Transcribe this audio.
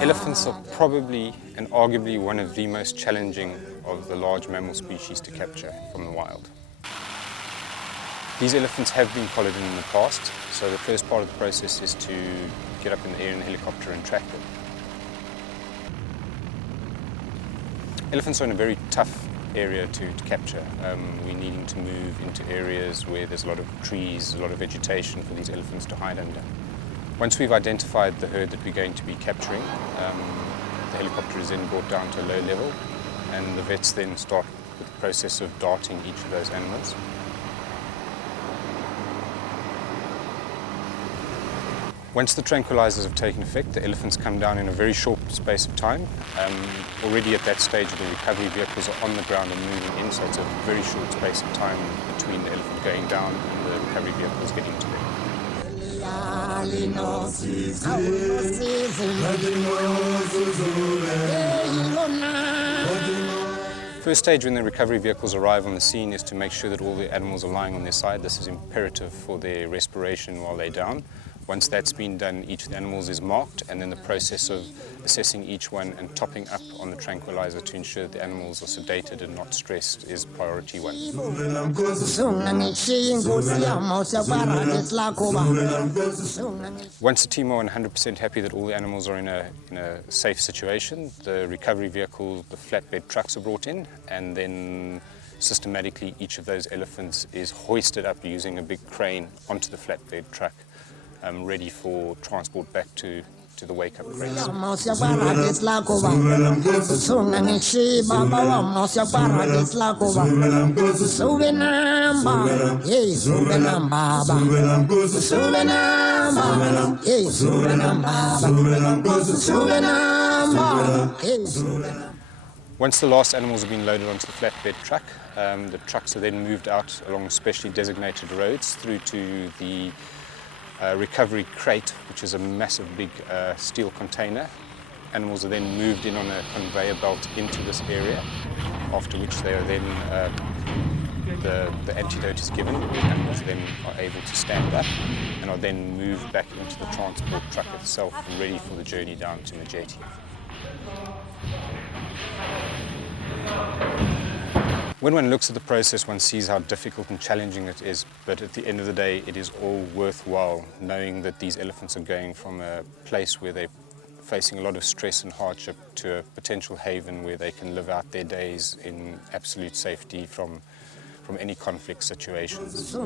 Elephants are probably and arguably one of the most challenging of the large mammal species to capture from the wild. These elephants have been collared in the past, so the first part of the process is to get up in the air in a helicopter and track them. Elephants are in a very tough area to capture. We're needing to move into areas where there's a lot of trees, a lot of vegetation for these elephants to hide under. Once we've identified the herd that we're going to be capturing, the helicopter is then brought down to a low level, and the vets then start with the process of darting each of those animals. Once the tranquilizers have taken effect, the elephants come down in a very short space of time. Already at that stage, the recovery vehicles are on the ground and moving in, so it's a very short space of time between the elephant going down and the recovery vehicles getting to them. First stage when the recovery vehicles arrive on the scene is to make sure that all the animals are lying on their side. This is imperative for their respiration while they're down. Once that's been done, each of the animals is marked, and then the process of assessing each one and topping up on the tranquilizer to ensure that the animals are sedated and not stressed is priority one. Once the team are 100% happy that all the animals are in a safe situation, the recovery vehicle, the flatbed trucks are brought in, and then systematically each of those elephants is hoisted up using a big crane onto the flatbed truck, ready for transport back to the wake-up crates. Once the last animals have been loaded onto the flatbed truck, the trucks are then moved out along specially designated roads through to the recovery crate, which is a massive big steel container. Animals are then moved in on a conveyor belt into this area, after which they are then, the antidote is given. The animals then are able to stand up and are then moved back into the transport truck itself, ready for the journey down to Majeti. When one looks at the process, one sees how difficult and challenging it is, but at the end of the day, it is all worthwhile, knowing that these elephants are going from a place where they're facing a lot of stress and hardship to a potential haven where they can live out their days in absolute safety from any conflict situations.